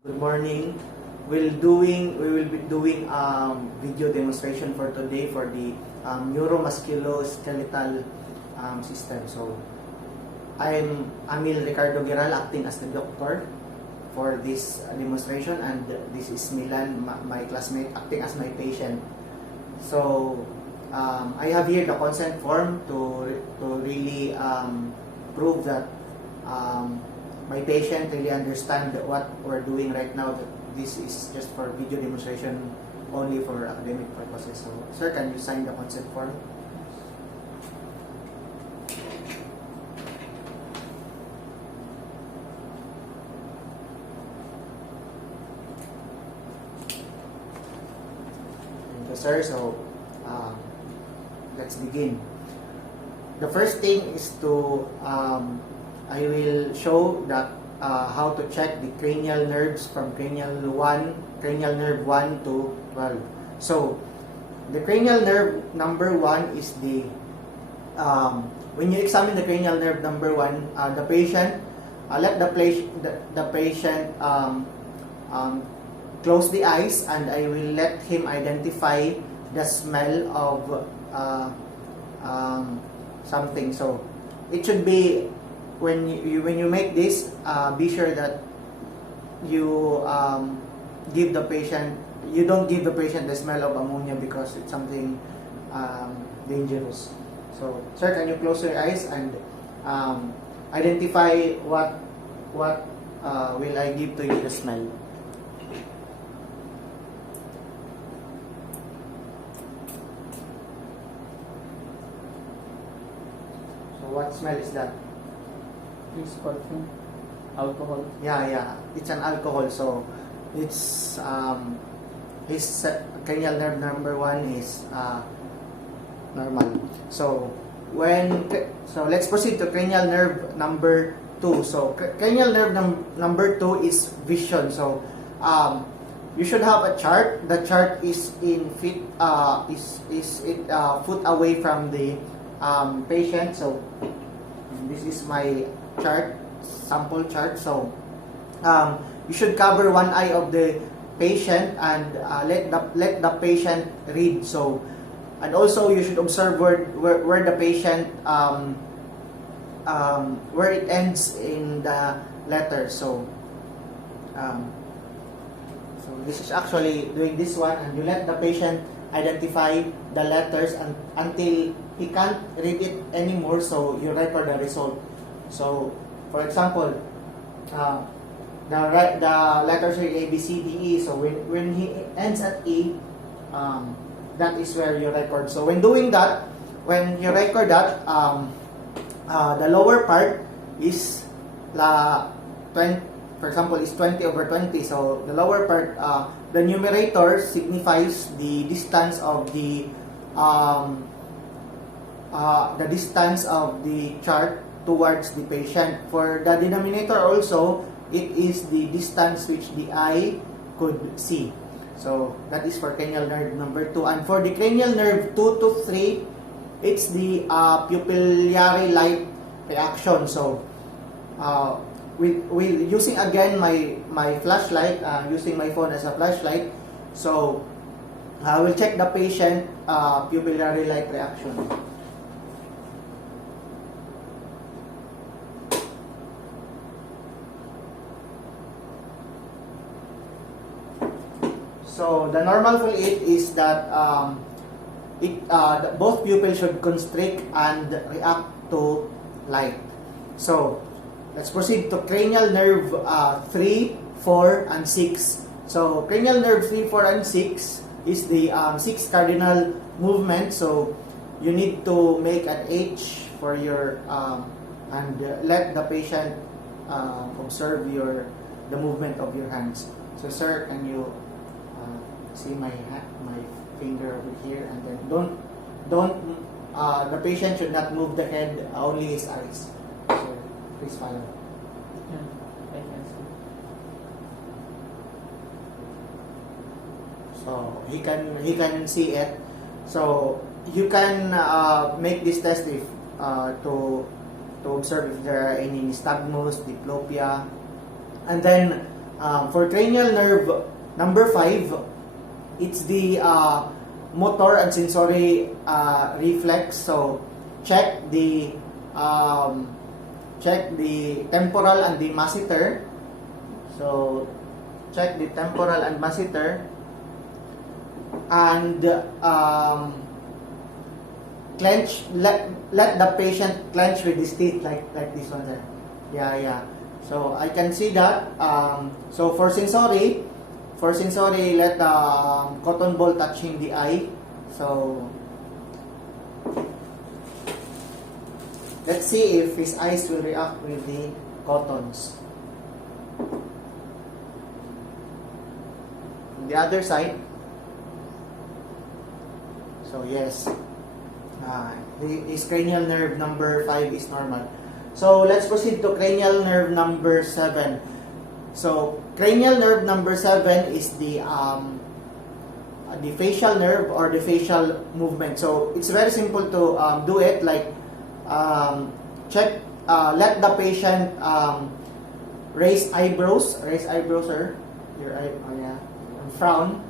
Good morning. We will be doing video demonstration for today for the neuromusculoskeletal system. So I'm Amil Ricardo Giral, acting as the doctor for this demonstration, and this is Milan, my classmate, acting as my patient. So I have here the consent form to really prove that my patient really understand what we're doing right now, that this is just for video demonstration only for academic purposes. So, sir, can you sign the consent form? Thank you, sir. So, let's begin. The first thing is to I will show that how to check the cranial nerves from cranial nerve 1 to 12. So, the cranial nerve number 1 is the when you examine the cranial nerve number 1, the patient let the patient close the eyes, and I will let him identify the smell of something. So, it should be when you make this, be sure that you don't give the patient the smell of ammonia, because it's something dangerous. So, sir, can you close your eyes and identify what will I give to you the smell? So, what smell is that? Is perfume, alcohol. Yeah, it's an alcohol. So it's his cranial nerve number 1 is normal. So let's proceed to cranial nerve number 2. So cranial nerve number 2 is vision. So you should have a chart. The chart is in feet foot away from the patient. So this is my chart, sample chart. So you should cover one eye of the patient and let the patient read. So, and also you should observe where the patient where it ends in the letter. So so this is actually doing this one, and you let the patient identify the letters until he can't read it anymore. So you record the result. So, for example, the letters are A, B, C, D, E. So when he ends at E, that is where you record. So when doing that, when you record that, the lower part is 20. For example, is 20/20. So the lower part, the numerator signifies the distance of the chart towards the patient. For the denominator also, it is the distance which the eye could see. So that is for cranial nerve number 2. And for the cranial nerve 2 to 3, it's the pupillary light reaction. So with using again my flashlight, using my phone as a flashlight, so I will check the patient pupillary light reaction. So the normal for it is that both pupils should constrict and react to light. So let's proceed to cranial nerve 3, 4, and 6. So cranial nerve 3, 4, and 6 is the 6 cardinal movement. So you need to make an H for your and let the patient observe the movement of your hands. So, sir, can you see my finger over here, and then don't the patient should not move the head, only his eyes. So please follow. Yeah, I can see. So he can see it. So you can make this test if to observe if there are any nystagmus, diplopia, and then For cranial nerve number 5, it's the motor and sensory reflex. So check the temporal and the masseter. So check the temporal and masseter, and clench. Let the patient clench with his teeth like this one, sir. Yeah. So I can see that. So for sensory, let the cotton ball touching the eye. So let's see if his eyes will react with the cottons. The other side. So yes, his cranial nerve number 5 is normal. So let's proceed to cranial nerve number 7. So cranial nerve number 7 is the facial nerve or the facial movement. So it's very simple to do it. Like check. Let the patient raise eyebrows, sir. Your eye, and frown,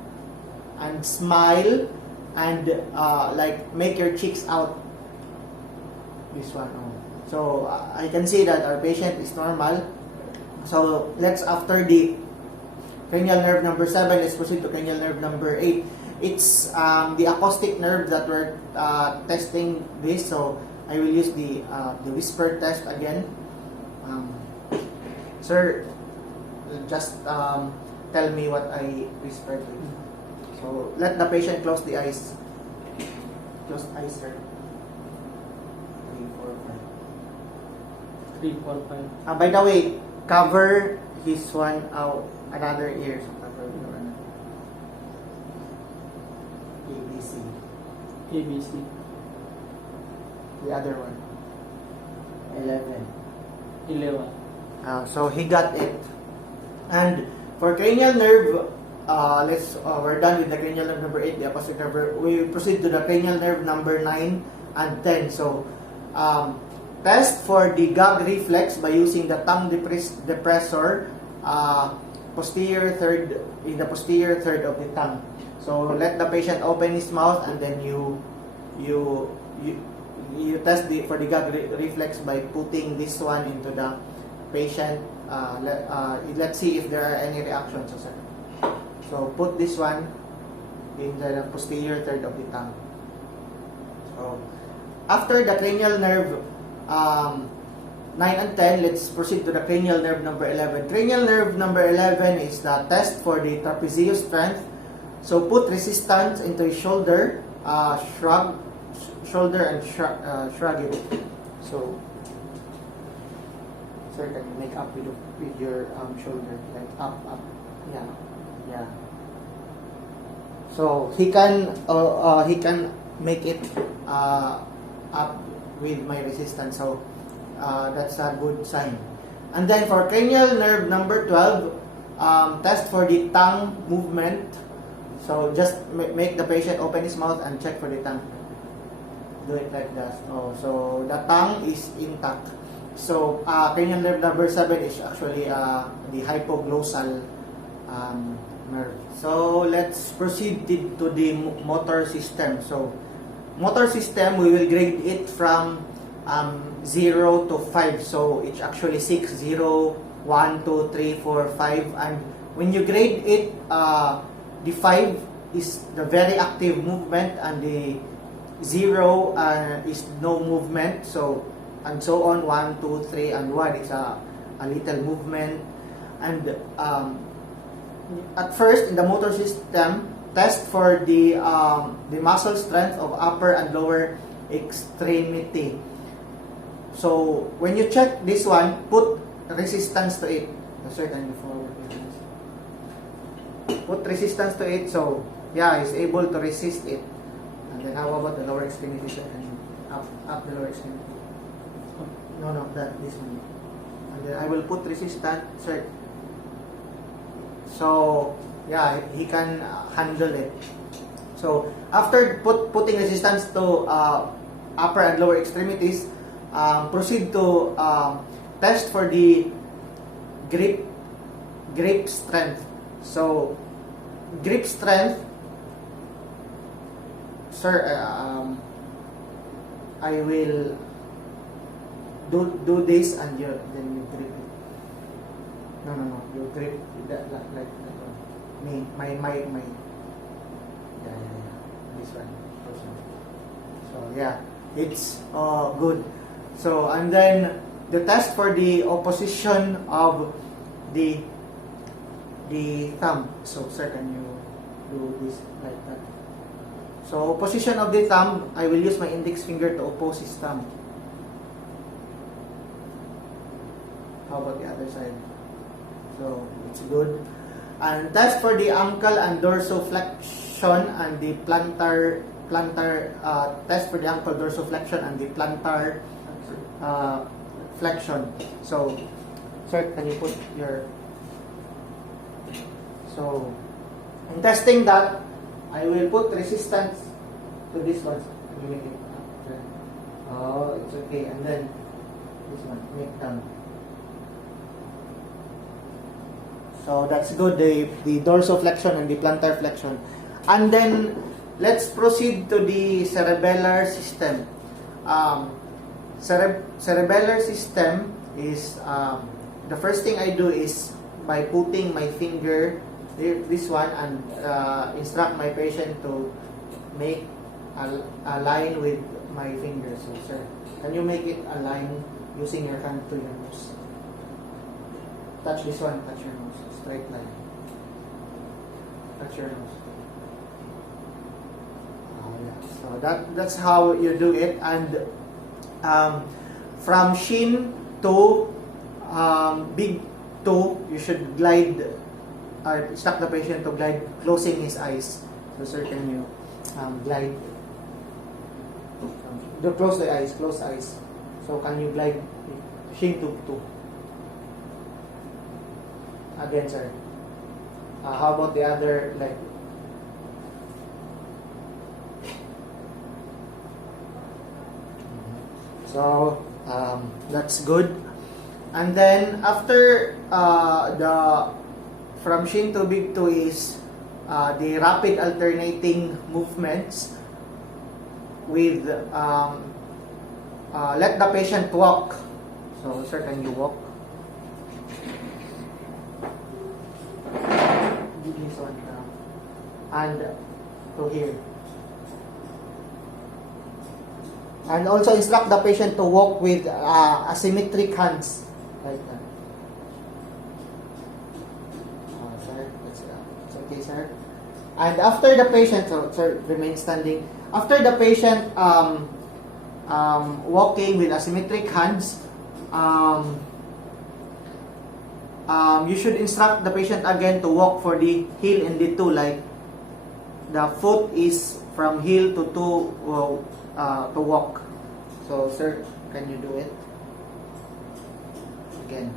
and smile, and like make your cheeks out. This one. So I can see that our patient is normal. So let's, after the cranial nerve number 7, let's proceed to cranial nerve number 8. It's the acoustic nerve that we're testing this. So I will use the whisper test again. Sir, just tell me what I whispered. So let the patient close the eyes. Close eyes, sir. 3, 4, 5. By the way, cover his one out, another ear. So cover your ABC. ABC. The other one. 11. 11. So he got it. And for cranial nerve, we're done with the cranial nerve number 8, the opposite nerve. We proceed to the cranial nerve number 9 and 10. So test for the gag reflex by using the tongue depressor, posterior third, in the posterior third of the tongue. So let the patient open his mouth, and then you test for the gag reflex by putting this one into the patient. Let's see if there are any reactions. So put this one in the posterior third of the tongue. So after the cranial nerve 9 and 10, let's proceed to the cranial nerve number 11. Cranial nerve number 11 is the test for the trapezius strength. So put resistance into his shoulder, shrug it. So, sir, can you make up with your shoulder, like up, yeah. So he can make it up with my resistance. So that's a good sign. And then for cranial nerve number 12, test for the tongue movement. So just make the patient open his mouth and check for the tongue. Do it like that. So the tongue is intact. So cranial nerve number 7 is actually the hypoglossal nerve. So let's proceed to the motor system. So motor system, we will grade it from 0 to 5. So it's actually 6, 0, 1, 2, 3, 4, 5. And when you grade it, the 5 is the very active movement, and the 0 is no movement. So and so on, 1, 2, 3, and 1 is a little movement. And at first, in the motor system, test for the muscle strength of upper and lower extremity. So when you check this one, put resistance to it. Put resistance to it. So yeah, he's able to resist it. And then how about the lower extremity? Up the lower extremity. No, this one. And then I will put resistance. Sir. So yeah, he can handle it. So after putting resistance to upper and lower extremities, proceed to test for the grip grip strength. So, grip strength, sir, I will do this and then you grip it. No. You grip that like that one. My. Yeah. This one. So yeah, it's good. So and then the test for the opposition of the thumb. So sir, can you do this like that? So position of the thumb, I will use my index finger to oppose his thumb. How about the other side? So it's good. And test for the ankle and dorsiflexion and the plantar test for the ankle dorsiflexion and the plantar flexion. So sir, can you put your, so in testing that, I will put resistance to this one. Can you make it up? Okay. Oh, it's okay. And then this one, make down. So that's good, the dorsiflexion and the plantar flexion. And then let's proceed to the cerebellar system. Cerebellar system is the first thing I do is by putting my finger this one and instruct my patient to make a line with my finger. So sir, can you make it a line using your hand to your nose? Touch this one, touch your nose, straight line. Touch your nose. So that's how you do it. And from shin to big toe, you should glide. Instruct the patient to glide, closing his eyes. So sir, can you glide? Close the eyes, close eyes. So can you glide shin to toe? Again, sir. How about the other leg? So that's good. And then after from shin to big toe is the rapid alternating movements with let the patient walk. So sir, can you walk? This one and to here. And also instruct the patient to walk with asymmetric hands like that. Sir, it's okay, sir. And after the patient, so sir, remain standing. After the patient walking with asymmetric hands, you should instruct the patient again to walk for the heel and the toe, like the foot is from heel to toe to walk. So sir, can you do it again?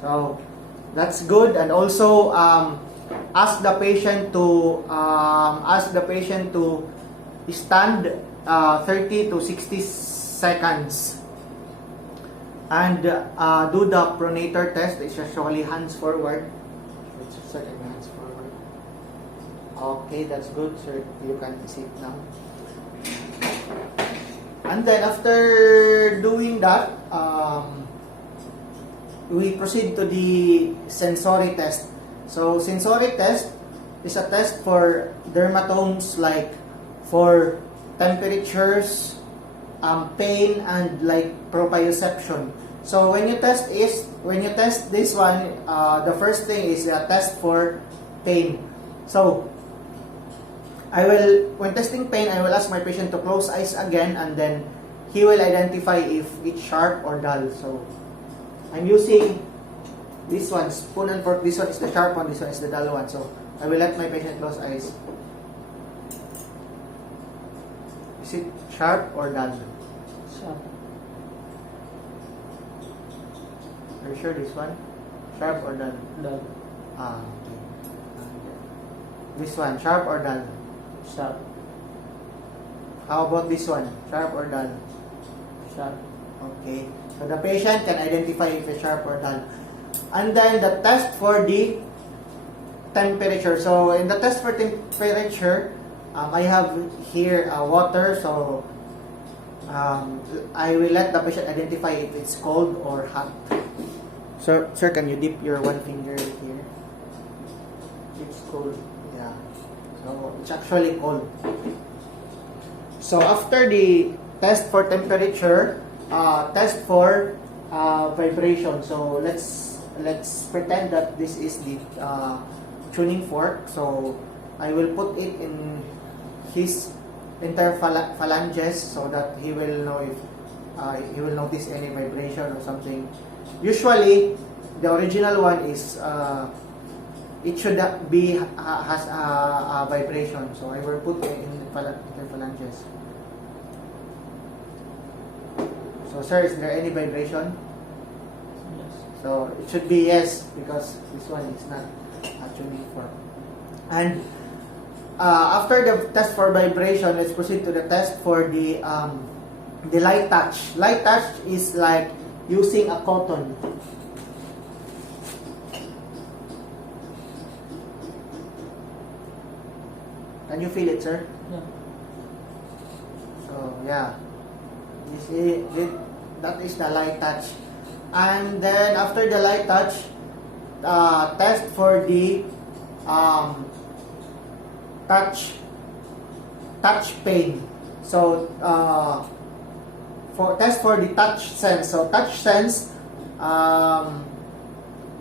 So that's good. And also ask the patient to stand 30 to 60 seconds and do the pronator test. It's usually hands forward. Second, hands forward. Okay, that's good, sir. You can sit now. And then after doing that, we proceed to the sensory test. So sensory test is a test for dermatomes, like for temperatures, pain, and like proprioception. So when you test this one, the first thing is a test for pain. So when testing pain, I will ask my patient to close eyes again, and then he will identify if it's sharp or dull. So I'm using this one, spoon and fork. This one is the sharp one, this one is the dull one. So I will let my patient close eyes. Is it sharp or dull? Sharp. Are you sure this one? Sharp or dull? Dull. Okay. This one, sharp or dull? Sharp. How about this one? Sharp or dull? Sharp. Okay. So the patient can identify if it's sharp or dull. And then the test for the temperature. So in the test for temperature, I have here water. So I will let the patient identify if it's cold or hot. Sir, can you dip your one finger here? It's cold. Yeah. So it's actually cold. So after the test for temperature, test for vibration. So let's pretend that this is the tuning fork. So I will put it in his interphalanges so that he will know if he will notice any vibration or something. Usually, the original one is it should be has a vibration. So I will put it in the interphalanges. So sir, is there any vibration? Yes. So it should be yes, because this one is not actually for. And after the test for vibration, let's proceed to the test for the light touch. Light touch is like using a cotton. Can you feel it, sir? Yeah. So yeah, you see it, that is the light touch. And then after the light touch, test for the touch pain. So for test for the touch sense. So touch sense, I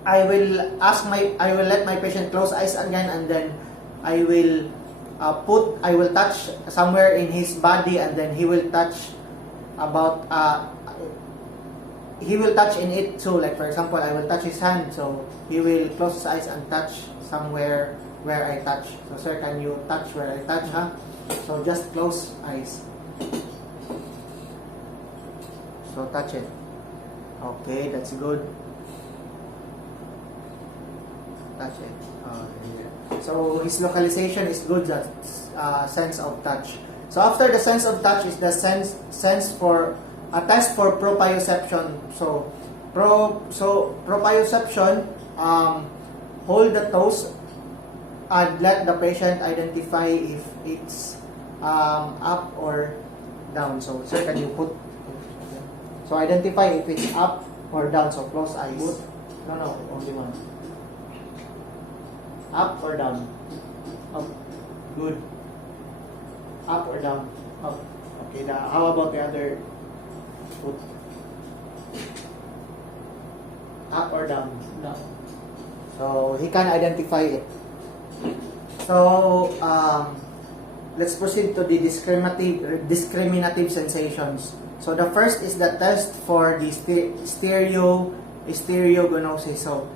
will let my patient close eyes again, and then I will touch somewhere in his body, and then he will touch in it too. Like for example, I will touch his hand, so he will close his eyes and touch somewhere where I touch. So sir, can you touch where I touch, huh? So just close eyes. So touch it. Okay, that's good. Touch it. So his localization is good, that sense of touch. So after the sense of touch is the sense for a test for proprioception. So proprioception, hold the toes and let the patient identify if it's up or down. So sir, can you put? So identify if it's up or down. So close eyes. No, only one. Up or down? Up. Good. Up or down? Up. Okay, how about the other foot? Up or down? Down. So he can identify it. So let's proceed to the discriminative sensations. So the first is the test for the stereognosis. So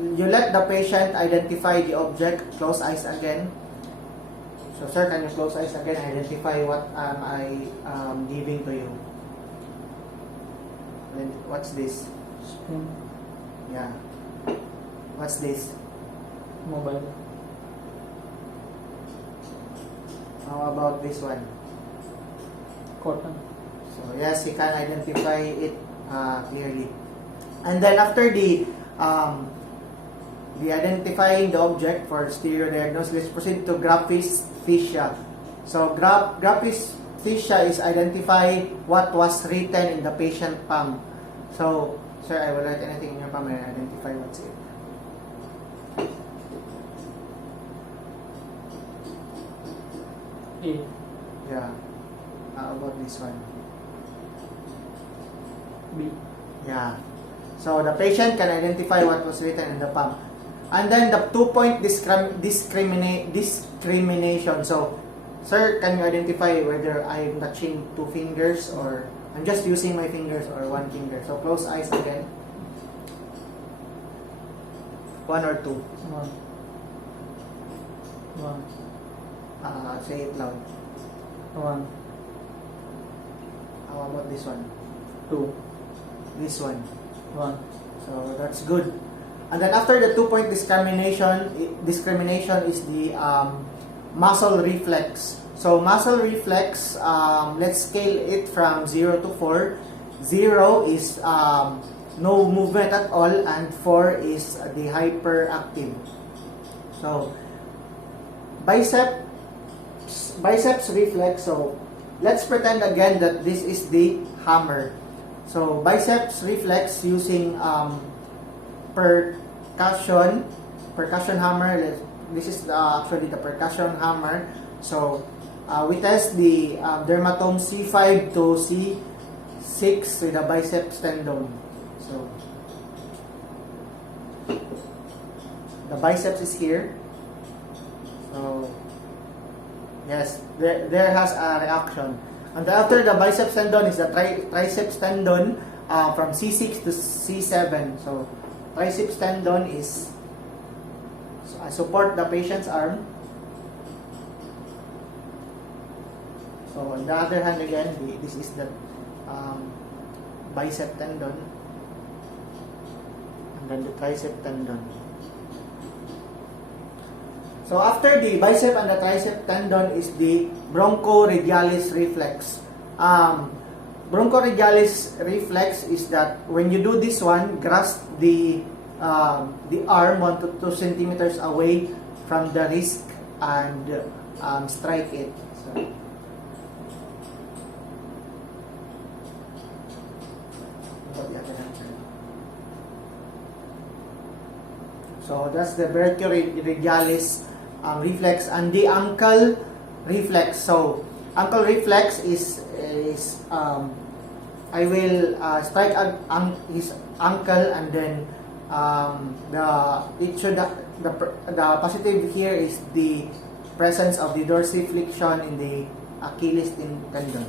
you let the patient identify the object. Close eyes again. So sir, can you close eyes again? Identify what I giving to you. And what's this? Screen. Yeah. What's this? Mobile. How about this one? Cotton. So yes, he can identify it clearly. And then after the identifying the object for stereo diagnosis, let's proceed to graphis-phasia. So graphis-phasia is identify what was written in the patient palm. So sir, I will write anything in your palm and identify what's it. A. Yeah. How about this one? B. Yeah. So the patient can identify what was written in the palm. And then the 2-point discrimination. So, sir, can you identify whether I'm touching two fingers or I'm just using my fingers or one finger? So close eyes again. One or two? One. One. Say it loud. One. How about this one? Two. This one. One. So that's good. And then after the 2-point discrimination is the muscle reflex. So muscle reflex, let's scale it from 0 to 4. 0 is no movement at all, and 4 is the hyperactive. So biceps reflex. So let's pretend again that this is the hammer. So biceps reflex using percussion hammer. This is actually the percussion hammer. So we test the dermatome C5 to C6 with the biceps tendon. So the biceps is here. So yes, there has a reaction. And after the biceps tendon is the triceps tendon from C6 to C7. So triceps tendon is, so I support the patient's arm. So on the other hand again, this is the bicep tendon, and then the tricep tendon. So after the bicep and the tricep tendon is the bronchoradialis reflex. Bronchoradialis reflex is that when you do this one, grasp the arm 1 to 2 centimeters away from the wrist and strike it. So that's the brachioradialis reflex, and the ankle reflex. So ankle reflex is I will strike his ankle, and then the positive here is the presence of the dorsiflexion in the Achilles tendon.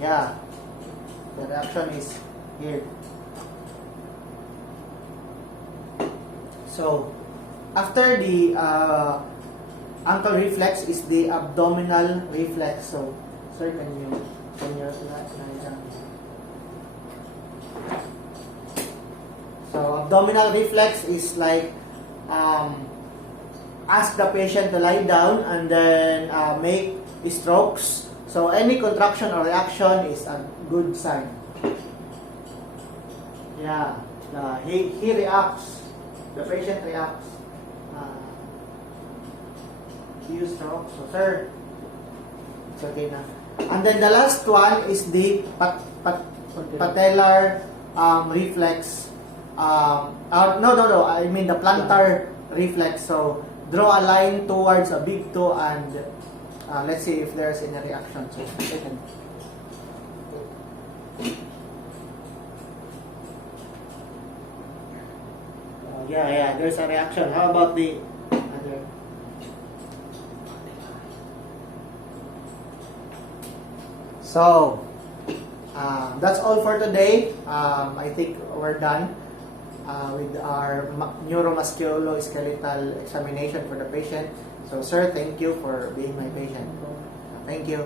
Yeah, the reaction is here. So after the ankle reflex is the abdominal reflex. So sir, can you so abdominal reflex is like ask the patient to lie down and then make strokes. So any contraction or reaction is a good sign. Yeah, he reacts. The patient reacts. You stroke. So sir, it's okay na. And then the last one is the patellar reflex. No. I mean the plantar reflex. So draw a line towards a big toe and let's see if there's any reaction. So second. Yeah, there's a reaction. How about the other? So that's all for today. I think we're done with our neuromusculoskeletal examination for the patient. So sir, thank you for being my patient. Thank you.